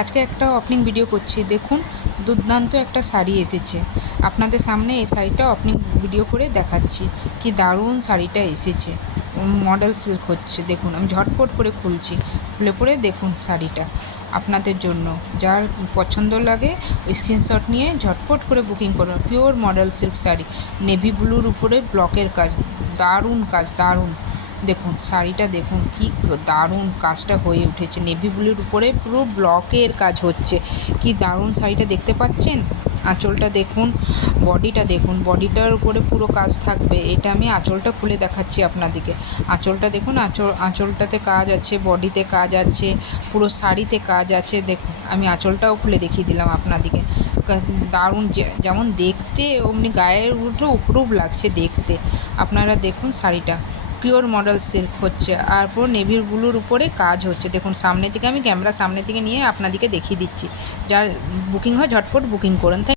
আজকে একটা opening video করছি। দেখুন দুর্দান্ত একটা শাড়ি এসেছে আপনাদের সামনে। এই শাড়িটা ওপেনিং ভিডিও করে দেখাচ্ছি। কি দারুণ শাড়িটা এসেছে, মডেল সিল্ক হচ্ছে। দেখুন আমি ঝটপট করে খুলছি, খুলে পরে দেখুন শাড়িটা আপনাদের জন্য। যার পছন্দ লাগে স্ক্রিনশট নিয়ে ঝটপট করে বুকিং করুন। Pure model silk sari, navy ব্লুর উপরে ব্লকের কাজ, দারুণ কাজ, দারুণ। দেখুন শাড়িটা দেখুন কি দারুণ কাজটা হয়ে উঠেছে, নেভি ব্লুর উপরে পুরো ব্লকের কাজ হচ্ছে। কি দারুণ শাড়িটা দেখতে পাচ্ছেন। আঁচলটা দেখুন, বডিটা দেখুন, বডিটার উপরে পুরো কাজ থাকবে। এটা আমি আঁচলটা খুলে দেখাচ্ছি আপনাদেরকে। আঁচলটা দেখুন, আঁচলটাতে কাজ আছে, বডিতে কাজ আছে, পুরো শাড়িতে কাজ আছে। দেখুন আমি আঁচলটাও খুলে দেখিয়ে দিলাম আপনাদেরকে। দারুণ, যেমন দেখতে অমনি গায়ের উঠে উপরূপ লাগছে দেখতে। আপনারা দেখুন শাড়িটা পিওর মডেল সিল্ক হচ্ছে, আর পুরো নেভি ব্লুর উপরে কাজ হচ্ছে। দেখুন সামনে থেকে আমি ক্যামেরা সামনে থেকে নিয়ে আপনাদেরকে দেখিয়ে দিচ্ছি। যার বুকিং হয় ঝটপট বুকিং করুন।